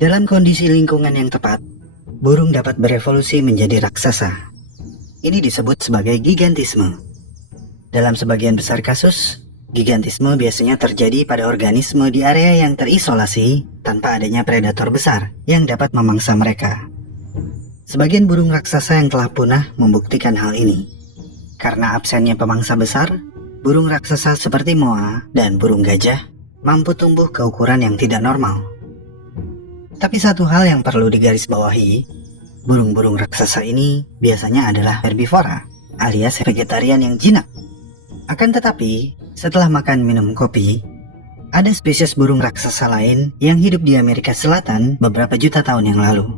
Dalam kondisi lingkungan yang tepat, burung dapat berevolusi menjadi raksasa. Ini disebut sebagai gigantisme. Dalam sebagian besar kasus, gigantisme biasanya terjadi pada organisme di area yang terisolasi tanpa adanya predator besar yang dapat memangsa mereka. Sebagian burung raksasa yang telah punah membuktikan hal ini. Karena absennya pemangsa besar, burung raksasa seperti moa dan burung gajah mampu tumbuh ke ukuran yang tidak normal. Tapi satu hal yang perlu digarisbawahi, burung-burung raksasa ini biasanya adalah herbivora, alias vegetarian yang jinak. Akan tetapi, setelah makan minum kopi, ada spesies burung raksasa lain yang hidup di Amerika Selatan beberapa juta tahun yang lalu.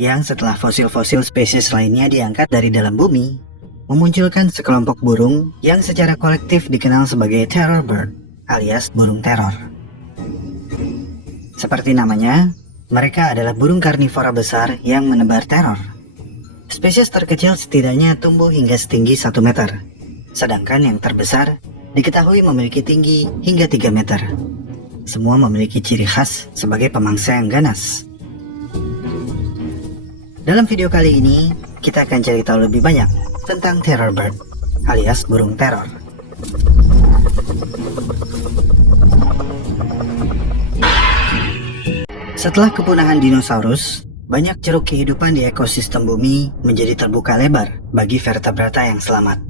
Yang setelah fosil-fosil spesies lainnya diangkat dari dalam bumi, memunculkan sekelompok burung yang secara kolektif dikenal sebagai terror bird, alias burung teror. Seperti namanya, mereka adalah burung karnivora besar yang menebar teror. Spesies terkecil setidaknya tumbuh hingga setinggi 1 meter, sedangkan yang terbesar diketahui memiliki tinggi hingga 3 meter. Semua memiliki ciri khas sebagai pemangsa yang ganas. Dalam video kali ini, kita akan cari tahu lebih banyak tentang terror bird, alias burung teror. Setelah kepunahan dinosaurus, banyak ceruk kehidupan di ekosistem bumi menjadi terbuka lebar bagi vertebrata yang selamat,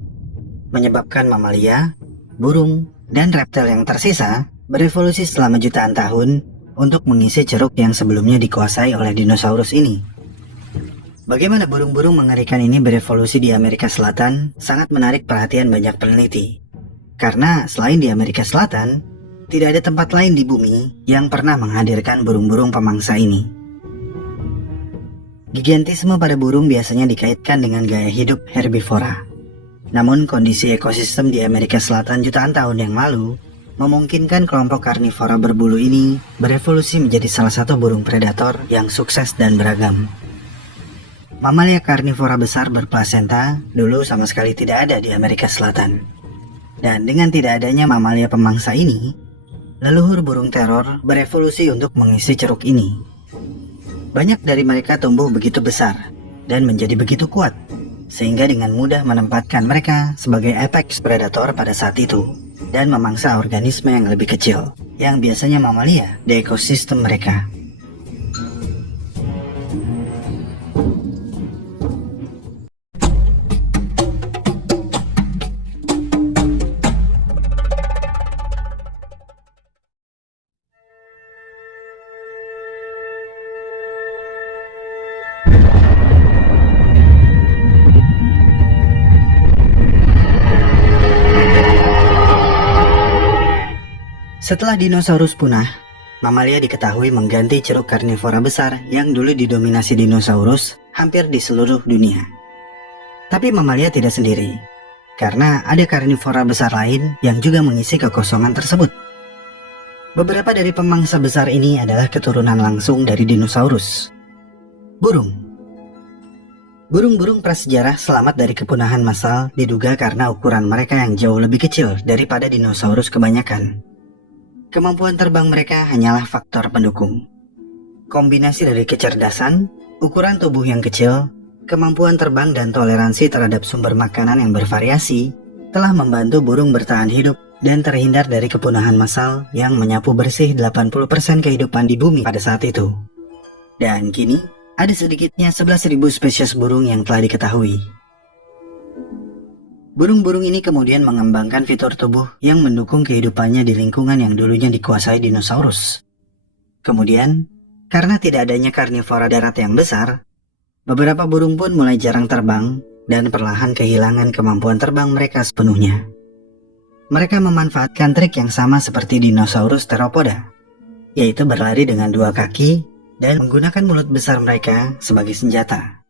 menyebabkan mamalia, burung, dan reptil yang tersisa berevolusi selama jutaan tahun untuk mengisi ceruk yang sebelumnya dikuasai oleh dinosaurus ini. Bagaimana burung-burung mengerikan ini berevolusi di Amerika Selatan sangat menarik perhatian banyak peneliti. Karena selain di Amerika Selatan, tidak ada tempat lain di bumi yang pernah menghadirkan burung-burung pemangsa ini. Gigantisme pada burung biasanya dikaitkan dengan gaya hidup herbivora. Namun kondisi ekosistem di Amerika Selatan jutaan tahun yang lalu memungkinkan kelompok karnivora berbulu ini berevolusi menjadi salah satu burung predator yang sukses dan beragam. Mamalia karnivora besar berplasenta dulu sama sekali tidak ada di Amerika Selatan. Dan dengan tidak adanya mamalia pemangsa ini, leluhur burung teror berevolusi untuk mengisi ceruk ini. Banyak dari mereka tumbuh begitu besar dan menjadi begitu kuat, sehingga dengan mudah menempatkan mereka sebagai apex predator pada saat itu dan memangsa organisme yang lebih kecil, yang biasanya mamalia di ekosistem mereka. Setelah dinosaurus punah, mamalia diketahui mengganti ceruk karnivora besar yang dulu didominasi dinosaurus hampir di seluruh dunia. Tapi mamalia tidak sendiri, karena ada karnivora besar lain yang juga mengisi kekosongan tersebut. Beberapa dari pemangsa besar ini adalah keturunan langsung dari dinosaurus. Burung. Burung-burung prasejarah selamat dari kepunahan massal diduga karena ukuran mereka yang jauh lebih kecil daripada dinosaurus kebanyakan. Kemampuan terbang mereka hanyalah faktor pendukung. Kombinasi dari kecerdasan, ukuran tubuh yang kecil, kemampuan terbang dan toleransi terhadap sumber makanan yang bervariasi telah membantu burung bertahan hidup dan terhindar dari kepunahan massal yang menyapu bersih 80% kehidupan di bumi pada saat itu. Dan kini, ada sedikitnya 11.000 spesies burung yang telah diketahui. Burung-burung ini kemudian mengembangkan fitur tubuh yang mendukung kehidupannya di lingkungan yang dulunya dikuasai dinosaurus. Kemudian, karena tidak adanya karnivora darat yang besar, beberapa burung pun mulai jarang terbang dan perlahan kehilangan kemampuan terbang mereka sepenuhnya. Mereka memanfaatkan trik yang sama seperti dinosaurus theropoda, yaitu berlari dengan 2 kaki dan menggunakan mulut besar mereka sebagai senjata.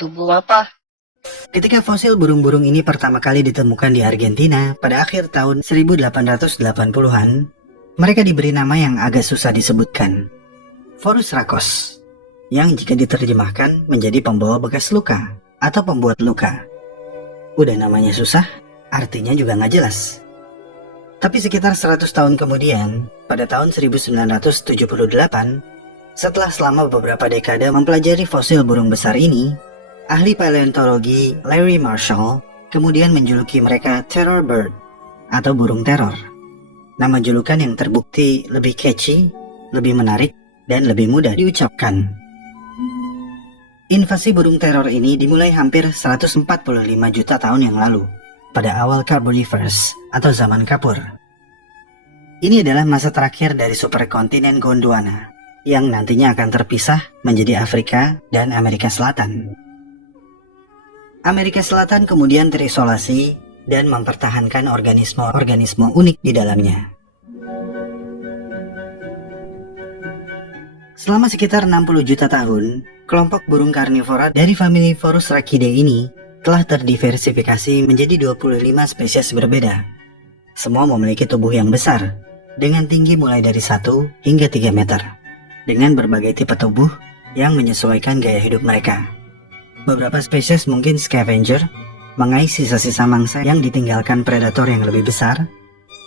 Tubuh apa? Ketika fosil burung-burung ini pertama kali ditemukan di Argentina pada akhir tahun 1880-an, mereka diberi nama yang agak susah disebutkan, Phorus racos, yang jika diterjemahkan menjadi pembawa bekas luka atau pembuat luka. Udah namanya susah, artinya juga nggak jelas. Tapi sekitar 100 tahun kemudian, pada tahun 1978, Setelah selama beberapa dekade mempelajari fosil burung besar ini, ahli paleontologi Larry Marshall kemudian menjuluki mereka terror bird atau burung teror. Nama julukan yang terbukti lebih catchy, lebih menarik, dan lebih mudah diucapkan. Invasi burung teror ini dimulai hampir 145 juta tahun yang lalu, pada awal Carboniferous atau zaman kapur. Ini adalah masa terakhir dari superkontinen Gondwana, yang nantinya akan terpisah menjadi Afrika dan Amerika Selatan. Amerika Selatan kemudian terisolasi dan mempertahankan organisme-organisme unik di dalamnya. Selama sekitar 60 juta tahun, kelompok burung karnivora dari famili Phorusrhacidae ini telah terdiversifikasi menjadi 25 spesies berbeda. Semua memiliki tubuh yang besar, dengan tinggi mulai dari 1 hingga 3 meter, dengan berbagai tipe tubuh yang menyesuaikan gaya hidup mereka. Beberapa spesies mungkin scavenger, mengais sisa-sisa mangsa yang ditinggalkan predator yang lebih besar,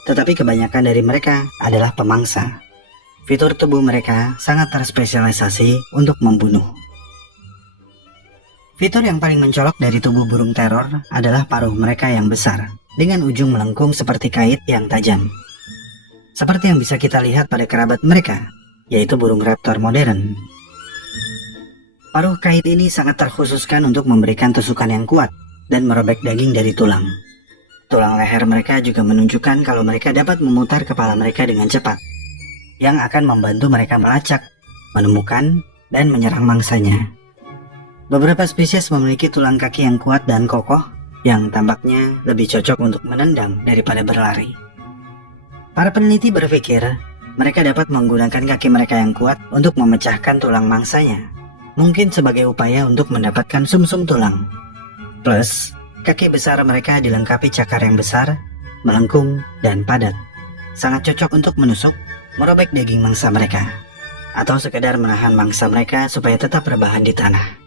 tetapi kebanyakan dari mereka adalah pemangsa. Fitur tubuh mereka sangat terspesialisasi untuk membunuh. Fitur yang paling mencolok dari tubuh burung teror adalah paruh mereka yang besar, dengan ujung melengkung seperti kait yang tajam. Seperti yang bisa kita lihat pada kerabat mereka, yaitu burung raptor modern. Paruh kait ini sangat terkhususkan untuk memberikan tusukan yang kuat dan merobek daging dari tulang. Tulang leher mereka juga menunjukkan kalau mereka dapat memutar kepala mereka dengan cepat, yang akan membantu mereka melacak, menemukan, dan menyerang mangsanya. Beberapa spesies memiliki tulang kaki yang kuat dan kokoh, yang tampaknya lebih cocok untuk menendang daripada berlari. Para peneliti berpikir, mereka dapat menggunakan kaki mereka yang kuat untuk memecahkan tulang mangsanya, mungkin sebagai upaya untuk mendapatkan sumsum tulang. Plus, kaki besar mereka dilengkapi cakar yang besar, melengkung, dan padat. Sangat cocok untuk menusuk, merobek daging mangsa mereka, atau sekedar menahan mangsa mereka supaya tetap rebahan di tanah.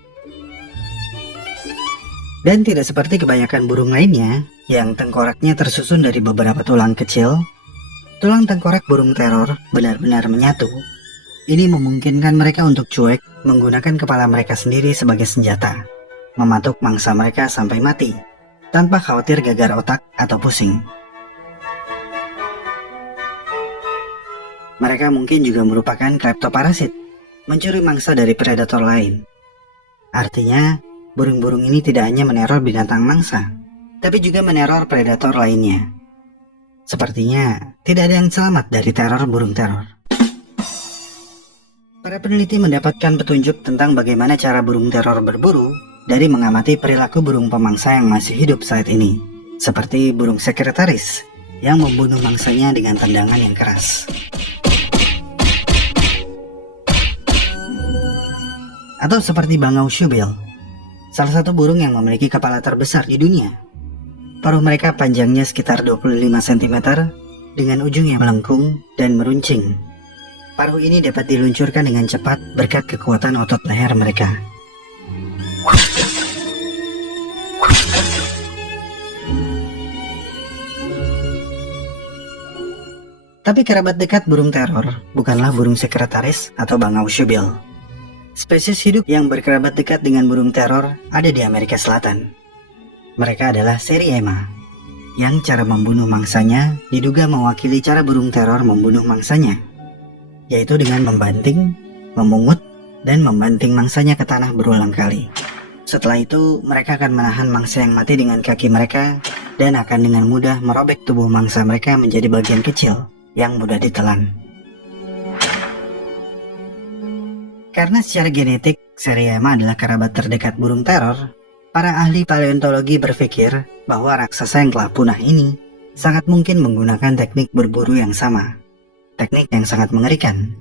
Dan tidak seperti kebanyakan burung lainnya, yang tengkoraknya tersusun dari beberapa tulang kecil, tulang tengkorak burung teror benar-benar menyatu. Ini memungkinkan mereka untuk cuek, menggunakan kepala mereka sendiri sebagai senjata, mematuk mangsa mereka sampai mati, tanpa khawatir gagar otak atau pusing. Mereka mungkin juga merupakan kleptoparasit, mencuri mangsa dari predator lain. Artinya, burung-burung ini tidak hanya meneror binatang mangsa, tapi juga meneror predator lainnya. Sepertinya, tidak ada yang selamat dari teror burung teror. Para peneliti mendapatkan petunjuk tentang bagaimana cara burung teror berburu dari mengamati perilaku burung pemangsa yang masih hidup saat ini, seperti burung sekretaris yang membunuh mangsanya dengan tendangan yang keras. Atau seperti bangau shoebill, salah satu burung yang memiliki kepala terbesar di dunia. Paruh mereka panjangnya sekitar 25 cm dengan ujung yang melengkung dan meruncing. Paruh ini dapat diluncurkan dengan cepat berkat kekuatan otot leher mereka. Tapi kerabat dekat burung teror bukanlah burung sekretaris atau bangau shoebill. Spesies hidup yang berkerabat dekat dengan burung teror ada di Amerika Selatan. Mereka adalah Seriema, yang cara membunuh mangsanya diduga mewakili cara burung teror membunuh mangsanya, yaitu dengan membanting, memungut, dan membanting mangsanya ke tanah berulang kali. Setelah itu, mereka akan menahan mangsa yang mati dengan kaki mereka dan akan dengan mudah merobek tubuh mangsa mereka menjadi bagian kecil yang mudah ditelan. Karena secara genetik, Seriema adalah kerabat terdekat burung teror, para ahli paleontologi berpikir bahwa raksasa yang telah punah ini sangat mungkin menggunakan teknik berburu yang sama. Teknik yang sangat mengerikan.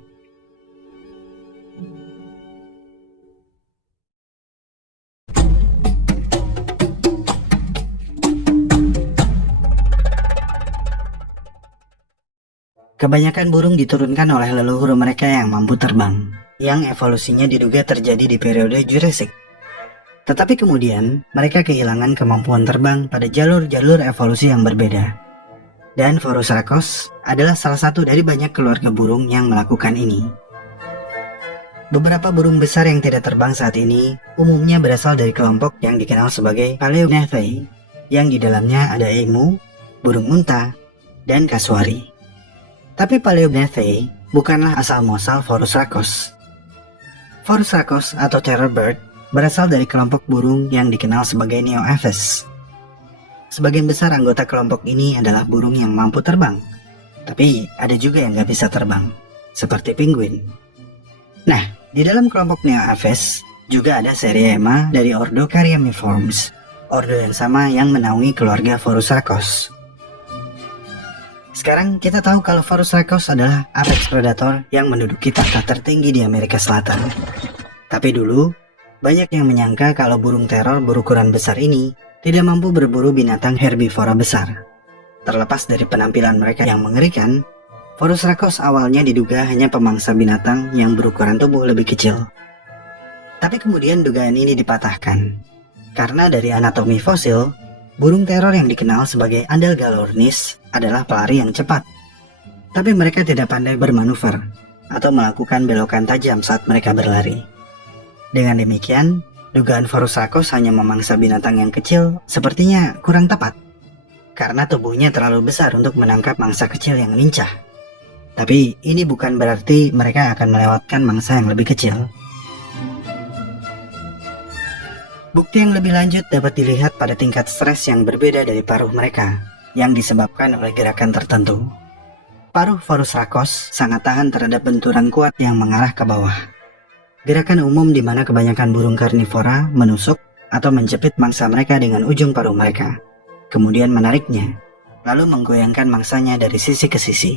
Kebanyakan burung diturunkan oleh leluhur mereka yang mampu terbang, yang evolusinya diduga terjadi di periode Jurassic. Tetapi kemudian, mereka kehilangan kemampuan terbang pada jalur-jalur evolusi yang berbeda. Dan Phorusrhacos adalah salah satu dari banyak keluarga burung yang melakukan ini. Beberapa burung besar yang tidak terbang saat ini umumnya berasal dari kelompok yang dikenal sebagai Paleognathai, yang di dalamnya ada emu, burung unta, dan kasuari. Tapi Paleognathai bukanlah asal-muasal Phorus racos. Phorus racos atau terror bird berasal dari kelompok burung yang dikenal sebagai Neo-Aves. Sebagian besar anggota kelompok ini adalah burung yang mampu terbang, tapi ada juga yang nggak bisa terbang, seperti penguin. Nah, di dalam kelompok Neo-Aves juga ada Seriema dari ordo Cariamiformes, ordo yang sama yang menaungi keluarga Phorus racos. Sekarang kita tahu kalau Phorus racos adalah apex predator yang menduduki tahta tertinggi di Amerika Selatan. Tapi dulu, banyak yang menyangka kalau burung teror berukuran besar ini tidak mampu berburu binatang herbivora besar. Terlepas dari penampilan mereka yang mengerikan, Phorus racos awalnya diduga hanya pemangsa binatang yang berukuran tubuh lebih kecil. Tapi kemudian dugaan ini dipatahkan, karena dari anatomi fosil, burung teror yang dikenal sebagai Adelgalornis adalah pelari yang cepat. Tapi mereka tidak pandai bermanuver atau melakukan belokan tajam saat mereka berlari. Dengan demikian, dugaan Phorus racos hanya memangsa binatang yang kecil sepertinya kurang tepat, karena tubuhnya terlalu besar untuk menangkap mangsa kecil yang lincah. Tapi ini bukan berarti mereka akan melewatkan mangsa yang lebih kecil. Bukti yang lebih lanjut dapat dilihat pada tingkat stres yang berbeda dari paruh mereka, yang disebabkan oleh gerakan tertentu. Paruh Phorus racos sangat tahan terhadap benturan kuat yang mengarah ke bawah. Gerakan umum di mana kebanyakan burung karnivora menusuk atau menjepit mangsa mereka dengan ujung paruh mereka, kemudian menariknya, lalu menggoyangkan mangsanya dari sisi ke sisi.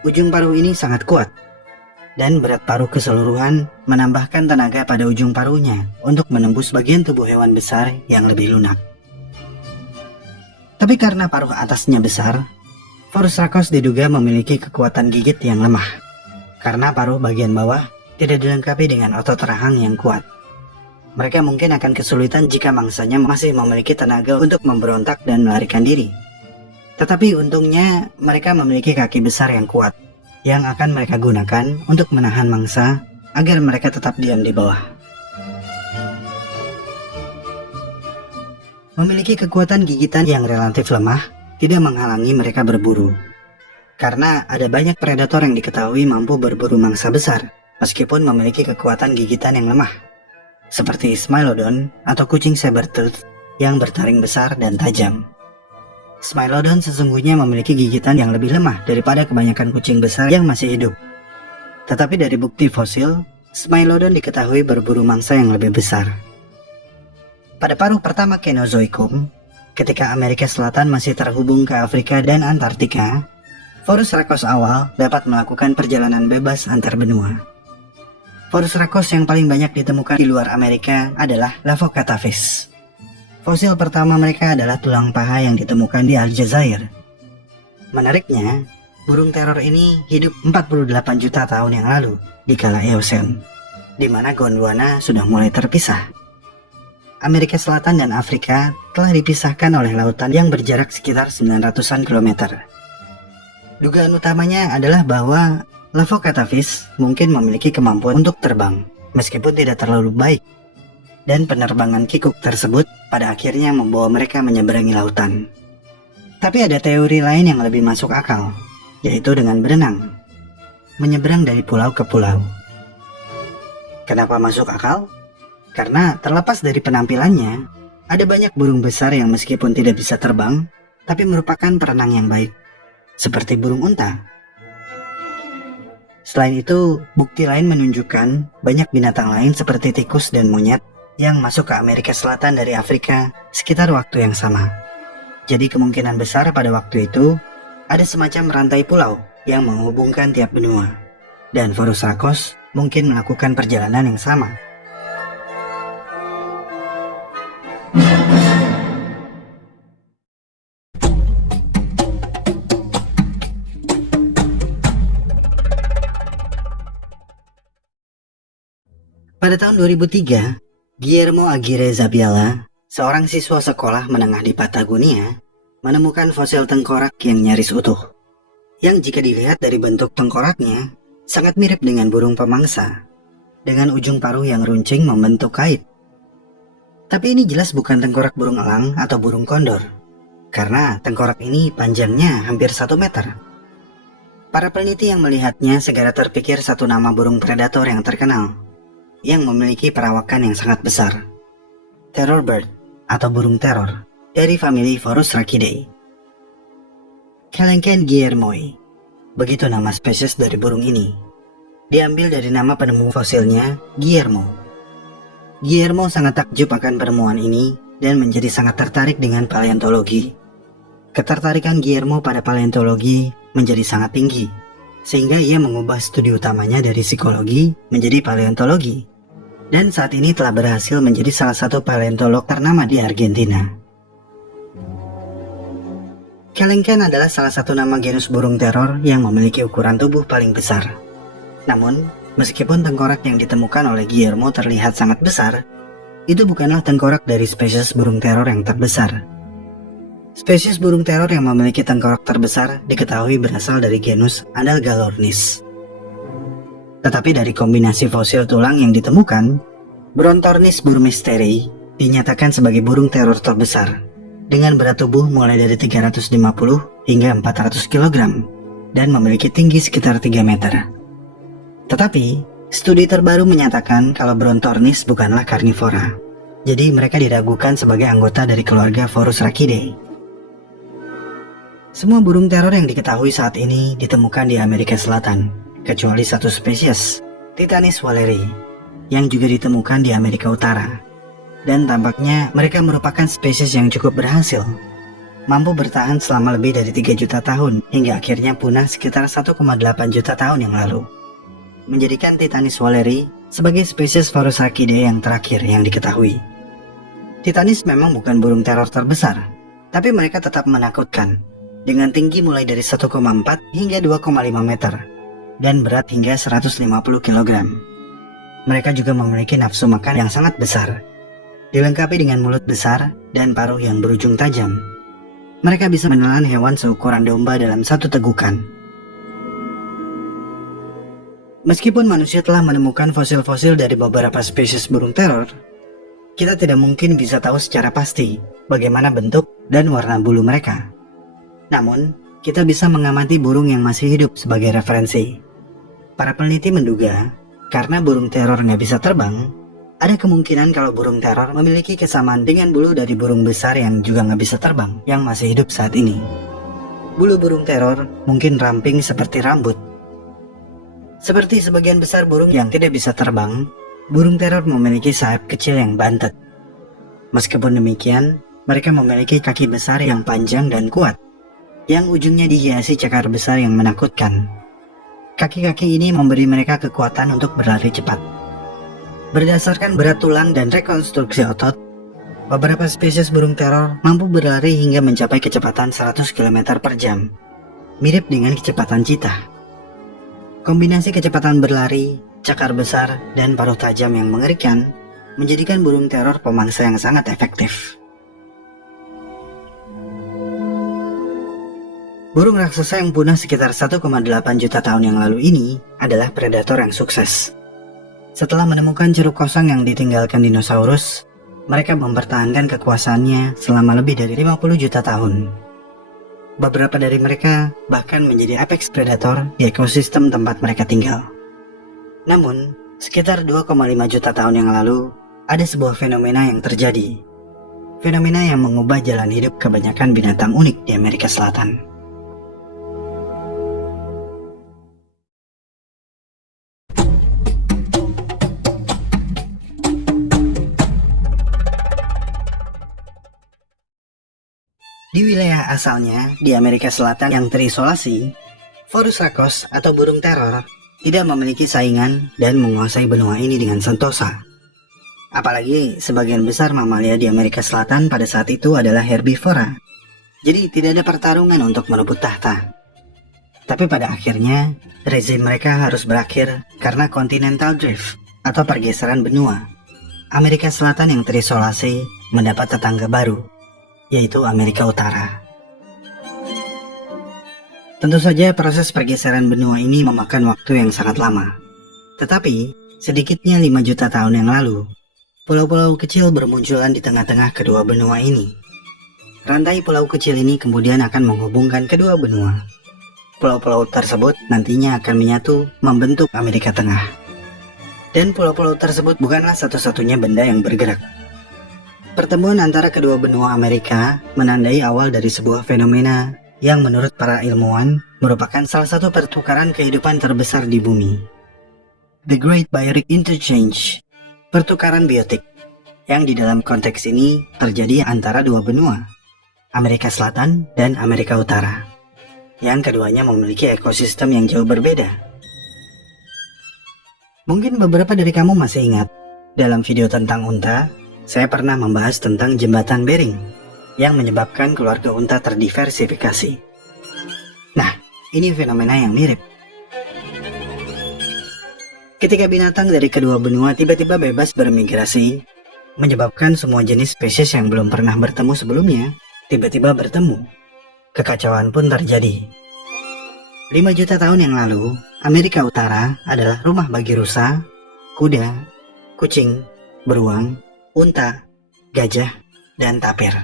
Ujung paruh ini sangat kuat, dan berat paruh keseluruhan menambahkan tenaga pada ujung paruhnya untuk menembus bagian tubuh hewan besar yang lebih lunak. Tapi karena paruh atasnya besar, Phorus racos diduga memiliki kekuatan gigit yang lemah, karena paruh bagian bawah tidak dilengkapi dengan otot rahang yang kuat. Mereka mungkin akan kesulitan jika mangsanya masih memiliki tenaga untuk memberontak dan melarikan diri. Tetapi untungnya mereka memiliki kaki besar yang kuat, yang akan mereka gunakan untuk menahan mangsa agar mereka tetap diam di bawah. Memiliki kekuatan gigitan yang relatif lemah tidak menghalangi mereka berburu, karena ada banyak predator yang diketahui mampu berburu mangsa besar meskipun memiliki kekuatan gigitan yang lemah, seperti Smilodon atau kucing saber-tooth yang bertaring besar dan tajam. Smilodon sesungguhnya memiliki gigitan yang lebih lemah daripada kebanyakan kucing besar yang masih hidup. Tetapi dari bukti fosil, Smilodon diketahui berburu mangsa yang lebih besar. Pada paruh pertama Kenozoikum, ketika Amerika Selatan masih terhubung ke Afrika dan Antartika, Phorus racos awal dapat melakukan perjalanan bebas antar benua. Phorus racos yang paling banyak ditemukan di luar Amerika adalah Lavocatavis. Fosil pertama mereka adalah tulang paha yang ditemukan di Aljazair. Menariknya, burung teror ini hidup 48 juta tahun yang lalu di kala Eosen, di mana Gondwana sudah mulai terpisah. Amerika Selatan dan Afrika telah dipisahkan oleh lautan yang berjarak sekitar 900-an kilometer. Dugaan utamanya adalah bahwa Lavocatavis mungkin memiliki kemampuan untuk terbang, meskipun tidak terlalu baik. Dan penerbangan kikuk tersebut pada akhirnya membawa mereka menyeberangi lautan. Tapi ada teori lain yang lebih masuk akal, yaitu dengan berenang, menyeberang dari pulau ke pulau. Kenapa masuk akal? Karena terlepas dari penampilannya, ada banyak burung besar yang meskipun tidak bisa terbang, tapi merupakan perenang yang baik, seperti burung unta. Selain itu, bukti lain menunjukkan banyak binatang lain seperti tikus dan monyet yang masuk ke Amerika Selatan dari Afrika sekitar waktu yang sama. Jadi kemungkinan besar pada waktu itu ada semacam rantai pulau yang menghubungkan tiap benua, dan Phorus racos mungkin melakukan perjalanan yang sama. Pada tahun 2003, Guillermo Aguirre Zabiela, seorang siswa sekolah menengah di Patagonia, menemukan fosil tengkorak yang nyaris utuh. Yang jika dilihat dari bentuk tengkoraknya, sangat mirip dengan burung pemangsa, dengan ujung paruh yang runcing membentuk kait. Tapi ini jelas bukan tengkorak burung elang atau burung kondor, karena tengkorak ini panjangnya hampir 1 meter. Para peneliti yang melihatnya segera terpikir satu nama burung predator yang terkenal, yang memiliki perawakan yang sangat besar. Terror bird atau burung teror dari famili Forusrhacidae. Kelenken guillermoi, begitu nama spesies dari burung ini. Diambil dari nama penemu fosilnya, Guillermo. Guillermo sangat takjub akan penemuan ini dan menjadi sangat tertarik dengan paleontologi. Ketertarikan Guillermo pada paleontologi menjadi sangat tinggi, sehingga ia mengubah studi utamanya dari psikologi menjadi paleontologi, dan saat ini telah berhasil menjadi salah satu paleontolog ternama di Argentina. Kelenken adalah salah satu nama genus burung teror yang memiliki ukuran tubuh paling besar. Namun, meskipun tengkorak yang ditemukan oleh Guillermo terlihat sangat besar, itu bukanlah tengkorak dari spesies burung teror yang terbesar. Spesies burung teror yang memiliki tengkorak terbesar diketahui berasal dari genus Andalgalornis. Tetapi dari kombinasi fosil tulang yang ditemukan, Brontornis burmisteri dinyatakan sebagai burung teror terbesar, dengan berat tubuh mulai dari 350 hingga 400 kg dan memiliki tinggi sekitar 3 meter. Tetapi, studi terbaru menyatakan kalau Brontornis bukanlah karnivora, jadi mereka diragukan sebagai anggota dari keluarga Forusrhacidae. Semua burung teror yang diketahui saat ini ditemukan di Amerika Selatan, kecuali satu spesies, Titanis walleri, yang juga ditemukan di Amerika Utara. Dan tampaknya mereka merupakan spesies yang cukup berhasil, mampu bertahan selama lebih dari 3 juta tahun hingga akhirnya punah sekitar 1,8 juta tahun yang lalu, menjadikan Titanis walleri sebagai spesies Forusrhacidae yang terakhir yang diketahui. Titanis memang bukan burung teror terbesar, tapi mereka tetap menakutkan, dengan tinggi mulai dari 1,4 hingga 2,5 meter dan berat hingga 150 kg. Mereka juga memiliki nafsu makan yang sangat besar, dilengkapi dengan mulut besar dan paruh yang berujung tajam. Mereka bisa menelan hewan seukuran domba dalam satu tegukan. Meskipun manusia telah menemukan fosil-fosil dari beberapa spesies burung teror, kita tidak mungkin bisa tahu secara pasti bagaimana bentuk dan warna bulu mereka. Namun, kita bisa mengamati burung yang masih hidup sebagai referensi. Para peneliti menduga, karena burung teror nggak bisa terbang, ada kemungkinan kalau burung teror memiliki kesamaan dengan bulu dari burung besar yang juga nggak bisa terbang, yang masih hidup saat ini. Bulu burung teror mungkin ramping seperti rambut. Seperti sebagian besar burung yang tidak bisa terbang, burung teror memiliki sayap kecil yang bantet. Meskipun demikian, mereka memiliki kaki besar yang panjang dan kuat, yang ujungnya dihiasi cakar besar yang menakutkan. Kaki-kaki ini memberi mereka kekuatan untuk berlari cepat. Berdasarkan berat tulang dan rekonstruksi otot, beberapa spesies burung teror mampu berlari hingga mencapai kecepatan 100 km per jam, mirip dengan kecepatan cheetah. Kombinasi kecepatan berlari, cakar besar, dan paruh tajam yang mengerikan menjadikan burung teror pemangsa yang sangat efektif. Burung raksasa yang punah sekitar 1,8 juta tahun yang lalu ini adalah predator yang sukses. Setelah menemukan ceruk kosong yang ditinggalkan dinosaurus, mereka mempertahankan kekuasaannya selama lebih dari 50 juta tahun. Beberapa dari mereka bahkan menjadi apex predator di ekosistem tempat mereka tinggal. Namun, sekitar 2,5 juta tahun yang lalu, ada sebuah fenomena yang terjadi. Fenomena yang mengubah jalan hidup kebanyakan binatang unik di Amerika Selatan. Di wilayah asalnya, di Amerika Selatan yang terisolasi, Forusrhacos atau burung teror tidak memiliki saingan dan menguasai benua ini dengan sentosa. Apalagi sebagian besar mamalia di Amerika Selatan pada saat itu adalah herbivora, jadi tidak ada pertarungan untuk merebut tahta. Tapi pada akhirnya, rezim mereka harus berakhir karena continental drift atau pergeseran benua. Amerika Selatan yang terisolasi mendapat tetangga baru, yaitu Amerika Utara. Tentu saja proses pergeseran benua ini memakan waktu yang sangat lama. Tetapi, sedikitnya 5 juta tahun yang lalu, pulau-pulau kecil bermunculan di tengah-tengah kedua benua ini. Rantai pulau kecil ini kemudian akan menghubungkan kedua benua. Pulau-pulau tersebut nantinya akan menyatu membentuk Amerika Tengah. Dan pulau-pulau tersebut bukanlah satu-satunya benda yang bergerak. Pertemuan antara kedua benua Amerika menandai awal dari sebuah fenomena yang menurut para ilmuwan merupakan salah satu pertukaran kehidupan terbesar di bumi. The Great Biotic Interchange, pertukaran biotik, yang di dalam konteks ini terjadi antara dua benua, Amerika Selatan dan Amerika Utara, yang keduanya memiliki ekosistem yang jauh berbeda. Mungkin beberapa dari kamu masih ingat, dalam video tentang unta, saya pernah membahas tentang jembatan Bering yang menyebabkan keluarga unta terdiversifikasi. Nah, ini fenomena yang mirip. Ketika binatang dari kedua benua tiba-tiba bebas bermigrasi, menyebabkan semua jenis spesies yang belum pernah bertemu sebelumnya tiba-tiba bertemu. Kekacauan pun terjadi. 5 juta tahun yang lalu, Amerika Utara adalah rumah bagi rusa, kuda, kucing, beruang, unta, gajah, dan tapir.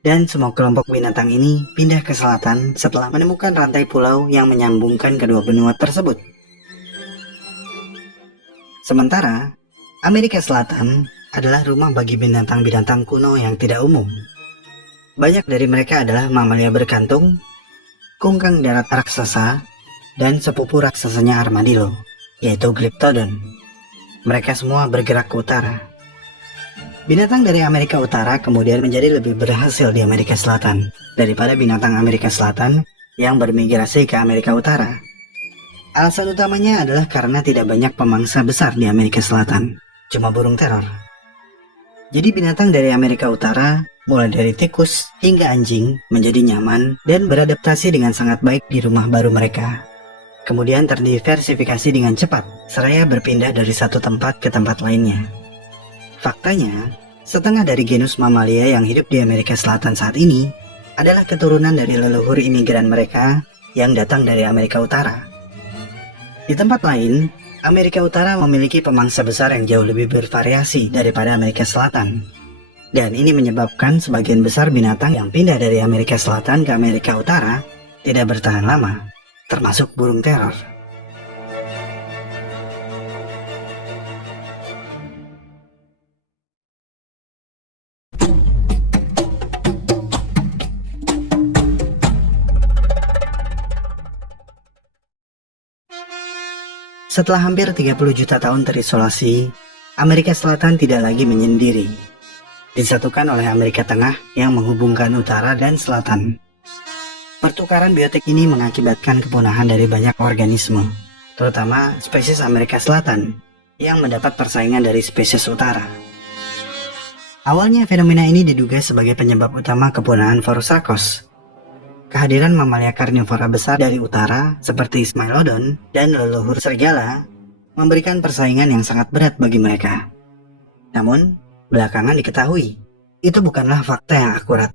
Dan semua kelompok binatang ini pindah ke selatan setelah menemukan rantai pulau yang menyambungkan kedua benua tersebut. Sementara, Amerika Selatan adalah rumah bagi binatang-binatang kuno yang tidak umum. Banyak dari mereka adalah mamalia berkantung, kungkang darat raksasa, dan sepupu raksasanya armadillo, yaitu Glyptodon. Mereka semua bergerak ke utara. Binatang dari Amerika Utara kemudian menjadi lebih berhasil di Amerika Selatan daripada binatang Amerika Selatan yang bermigrasi ke Amerika Utara. Alasan utamanya adalah karena tidak banyak pemangsa besar di Amerika Selatan, cuma burung teror. Jadi binatang dari Amerika Utara, mulai dari tikus hingga anjing, menjadi nyaman dan beradaptasi dengan sangat baik di rumah baru mereka. Kemudian terdiversifikasi dengan cepat, seraya berpindah dari satu tempat ke tempat lainnya. Faktanya, setengah dari genus mamalia yang hidup di Amerika Selatan saat ini adalah keturunan dari leluhur imigran mereka yang datang dari Amerika Utara. Di tempat lain, Amerika Utara memiliki pemangsa besar yang jauh lebih bervariasi daripada Amerika Selatan. Dan ini menyebabkan sebagian besar binatang yang pindah dari Amerika Selatan ke Amerika Utara tidak bertahan lama, termasuk burung teror. Setelah hampir 30 juta tahun terisolasi, Amerika Selatan tidak lagi menyendiri. Disatukan oleh Amerika Tengah yang menghubungkan utara dan selatan. Pertukaran biotik ini mengakibatkan kepunahan dari banyak organisme, terutama spesies Amerika Selatan, yang mendapat persaingan dari spesies utara. Awalnya fenomena ini diduga sebagai penyebab utama kepunahan Phorusrhacos. Kehadiran mamalia karnivora besar dari utara seperti Smilodon dan leluhur serigala memberikan persaingan yang sangat berat bagi mereka. Namun, belakangan diketahui, itu bukanlah fakta yang akurat.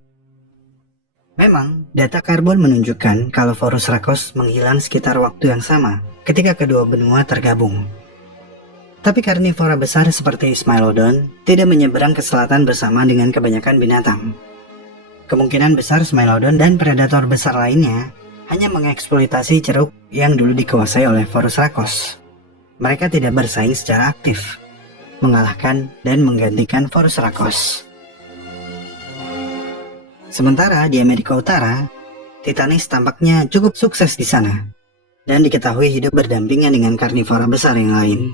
Memang, data karbon menunjukkan kalau Phorusrhacos menghilang sekitar waktu yang sama ketika kedua benua tergabung. Tapi karnivora besar seperti Smilodon tidak menyeberang ke selatan bersama dengan kebanyakan binatang. Kemungkinan besar Smilodon dan predator besar lainnya hanya mengeksploitasi ceruk yang dulu dikuasai oleh Phorusrhacos. Mereka tidak bersaing secara aktif, mengalahkan dan menggantikan Phorusrhacos. Sementara di Amerika Utara, Titanis tampaknya cukup sukses di sana, dan diketahui hidup berdampingan dengan karnivora besar yang lain.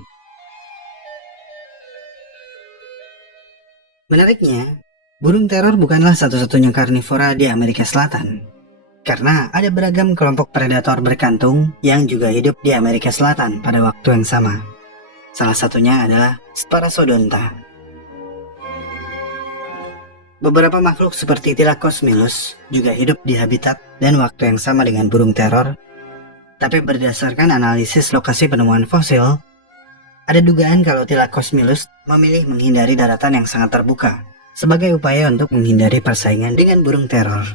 Menariknya, burung teror bukanlah satu-satunya karnivora di Amerika Selatan, karena ada beragam kelompok predator berkantung yang juga hidup di Amerika Selatan pada waktu yang sama. Salah satunya adalah Sparassodonta. Beberapa makhluk seperti Thylacolchos juga hidup di habitat dan waktu yang sama dengan burung teror, tapi berdasarkan analisis lokasi penemuan fosil, ada dugaan kalau Thylacolchos memilih menghindari daratan yang sangat terbuka sebagai upaya untuk menghindari persaingan dengan burung teror.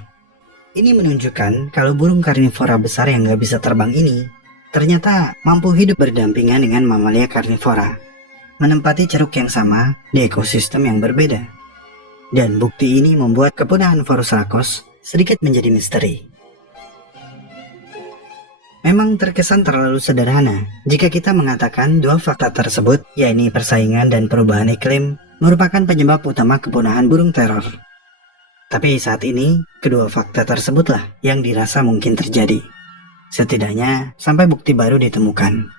Ini menunjukkan kalau burung karnivora besar yang nggak bisa terbang ini ternyata mampu hidup berdampingan dengan mamalia karnivora, menempati ceruk yang sama di ekosistem yang berbeda. Dan bukti ini membuat kepunahan Phorusrhacos sedikit menjadi misteri. Memang terkesan terlalu sederhana jika kita mengatakan dua fakta tersebut, yakni persaingan dan perubahan iklim, merupakan penyebab utama kepunahan burung teror. Tapi saat ini, kedua fakta tersebutlah yang dirasa mungkin terjadi. Setidaknya sampai bukti baru ditemukan.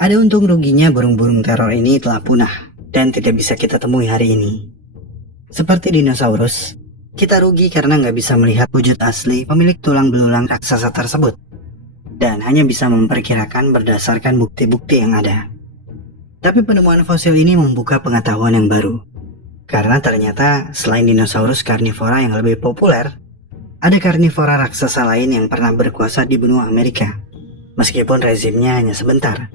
Ada untung ruginya burung-burung teror ini telah punah dan tidak bisa kita temui hari ini. Seperti dinosaurus, kita rugi karena nggak bisa melihat wujud asli pemilik tulang belulang raksasa tersebut, dan hanya bisa memperkirakan berdasarkan bukti-bukti yang ada. Tapi penemuan fosil ini membuka pengetahuan yang baru, karena ternyata selain dinosaurus karnivora yang lebih populer, ada karnivora raksasa lain yang pernah berkuasa di benua Amerika, meskipun rezimnya hanya sebentar.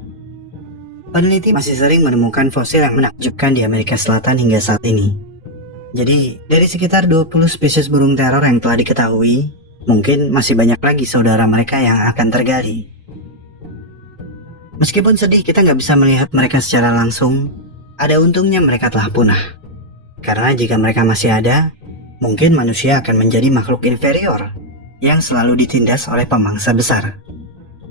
Peneliti masih sering menemukan fosil yang menakjubkan di Amerika Selatan hingga saat ini. Jadi, dari sekitar 20 spesies burung teror yang telah diketahui, mungkin masih banyak lagi saudara mereka yang akan tergali. Meskipun sedih kita nggak bisa melihat mereka secara langsung, ada untungnya mereka telah punah. Karena jika mereka masih ada, mungkin manusia akan menjadi makhluk inferior yang selalu ditindas oleh pemangsa besar.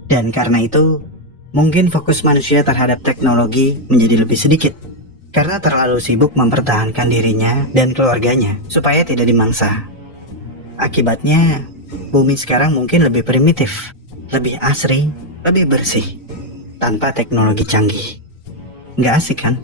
Dan karena itu, mungkin fokus manusia terhadap teknologi menjadi lebih sedikit. Karena terlalu sibuk mempertahankan dirinya dan keluarganya supaya tidak dimangsa. Akibatnya, bumi sekarang mungkin lebih primitif, lebih asri, lebih bersih, tanpa teknologi canggih. Nggak asik kan?